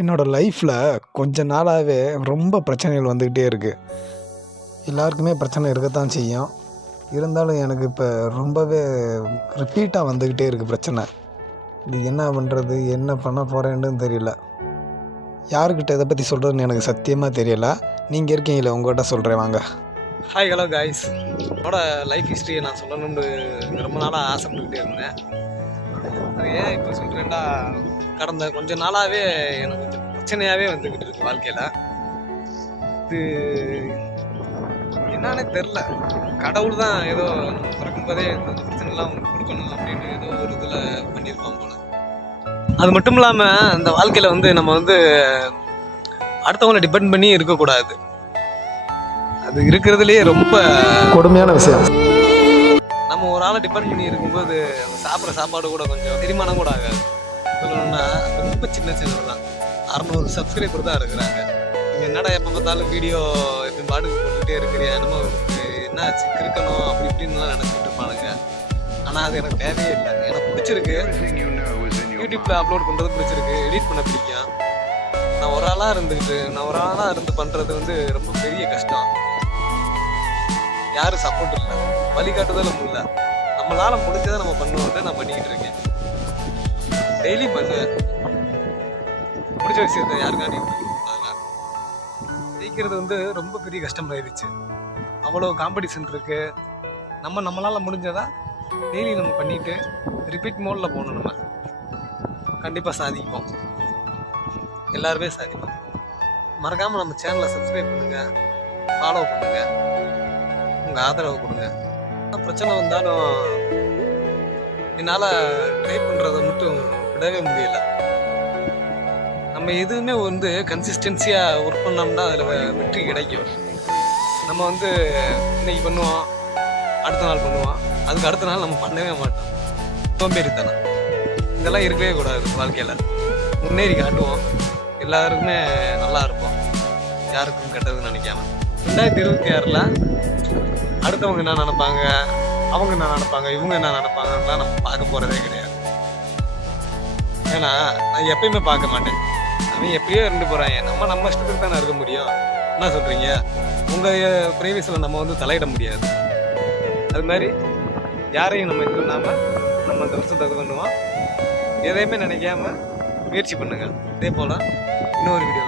என்னோடய லைஃப்பில் கொஞ்ச நாளாகவே ரொம்ப பிரச்சனைகள் வந்துக்கிட்டே இருக்குது. எல்லாருக்குமே பிரச்சனை இருக்கத்தான் செய்யும். இருந்தாலும் எனக்கு இப்போ ரொம்பவே ரிப்பீட்டாக வந்துக்கிட்டே இருக்குது பிரச்சனை. இது என்ன பண்ணுறது, என்ன பண்ண போகிறேன்னு தெரியல. யாருக்கிட்ட இதை பற்றி சொல்கிறதுன்னு எனக்கு சத்தியமாக தெரியல. நீங்கள் இருக்கீங்களே, உங்கள்கிட்ட சொல்கிறேன் வாங்க. Hi, hello guys. என்னோட லைஃப் ஹிஸ்ட்ரியை நான் சொல்லணும்னு ரொம்ப நாளாக ஆசைப்பட்டுக்கிட்டே இருந்தேன். அது ஏன் இப்போ சொல்கிறேன்டா, கடந்த கொஞ்ச நாளாகவே எனக்கு கொஞ்சம் பிரச்சனையாகவே வந்துக்கிட்டு இருக்கு வாழ்க்கையில். இது என்னன்னே தெரில. கடவுள் தான் ஏதோ நம்ம பிறக்கும்போதே இந்த பிரச்சனைலாம் கொடுக்கணும் அப்படின்னு ஏதோ ஒரு இதில் பண்ணியிருப்பான் போல. அது மட்டும் இல்லாமல் இந்த வாழ்க்கையில் வந்து நம்ம வந்து அடுத்தவங்களை டிபெண்ட் பண்ணி இருக்கக்கூடாது. அது இருக்கிறதுலேயே ரொம்ப கொடுமையான விஷயம். நம்ம ஒரு ஆளை டிபெண்ட் பண்ணி இருக்கும்போது நம்ம சாப்பிட்ற சாப்பாடு கூட கொஞ்சம் செரிமானம் கூட ஆகாது. சொல்லணும்னா ரொம்ப சின்ன தான். 600 சப்ஸ்கிரைபர் தான் இருக்கிறாங்க. நீங்கள் என்னடா எப்போ பார்த்தாலும் வீடியோ எப்போ பாட்டுக்கு போட்டுக்கிட்டே இருக்கிறியா, என்னமோ என்ன இருக்கணும் அப்படி இப்படின்லாம் நினச்சிட்டு இருப்பானுங்க. ஆனால் அது எனக்கு தேவையே இல்லை. எனக்கு பிடிச்சிருக்கு, யூடியூப்பில் அப்லோட் பண்ணுறது பிடிச்சிருக்கு, எடிட் பண்ண பிடிக்கும். நான் ஒரு ஆளாக இருந்து பண்ணுறது வந்து ரொம்ப பெரிய கஷ்டம். யாரும் சப்போர்ட் இல்லை, வழிகாட்டுதலும் இல்லை. நம்மளால் முடிஞ்சதை நம்ம பண்ணுவோம். நான் பண்ணிக்கிட்டு இருக்கேன். டெய்லி பண்ணுவேன். பிடிச்ச விஷயத்த யாருக்காண்டி ஜெயிக்கிறது வந்து ரொம்ப பெரிய கஷ்டமாயிருச்சு. அவ்வளோ காம்படிஷன் இருக்கு. நம்மளால் முடிஞ்சதா டெய்லி நம்ம பண்ணிட்டு ரிப்பீட் மோடில் போகணும். நம்ம கண்டிப்பாக சாதிப்போம். எல்லாருமே சாதிப்போம். மறக்காமல் நம்ம சேனலை சப்ஸ்கிரைப் பண்ணுங்கள், ஃபாலோ பண்ணுங்கள், உங்கள் ஆதரவு கொடுங்க. பிரச்சனை வந்தாலும் என்னால் ட்ரை பண்ணுறதை மட்டும் விடவே முடியல. நம்ம எதுவுமே வந்து கன்சிஸ்டன்சியாக ஒர்க் பண்ணோம்னா அதில் வெற்றி கிடைக்கும். நம்ம வந்து இன்னைக்கு பண்ணுவோம், அடுத்த நாள் பண்ணுவோம், அதுக்கு அடுத்த நாள் நம்ம பண்ணவே மாட்டோம். சோம்பேறித்தனம் இதெல்லாம் இருக்கவே கூடாது வாழ்க்கையில். முன்னேறி காட்டுவோம், எல்லாருக்குமே நல்லா இருப்போம், யாருக்கும் கெட்டதுன்னு நினைக்காம. 2026 அடுத்தவங்க என்ன நினைப்பாங்க, அவங்க என்ன நினைப்பாங்க, இவங்க என்ன நினைப்பாங்கலாம் நம்ம பார்க்க போகிறதே கிடையாது. ஏன்னா நான் எப்பயுமே பார்க்க மாட்டேன். அவன் எப்பயோ இருந்து போகிறாங்க. நம்ம இஷ்டத்துக்கு தானே இருக்க முடியும். என்ன சொல்கிறீங்க? உங்கள் ப்ரைவேசியில் நம்ம வந்து தலையிட முடியாது. அது மாதிரி யாரையும் நம்ம இது பண்ணாமல் நம்ம அந்த வருஷத்தை இது பண்ணுவோம். எதையுமே நினைக்காம முயற்சி பண்ணுங்கள். இதே போல் இன்னொரு வீடியோ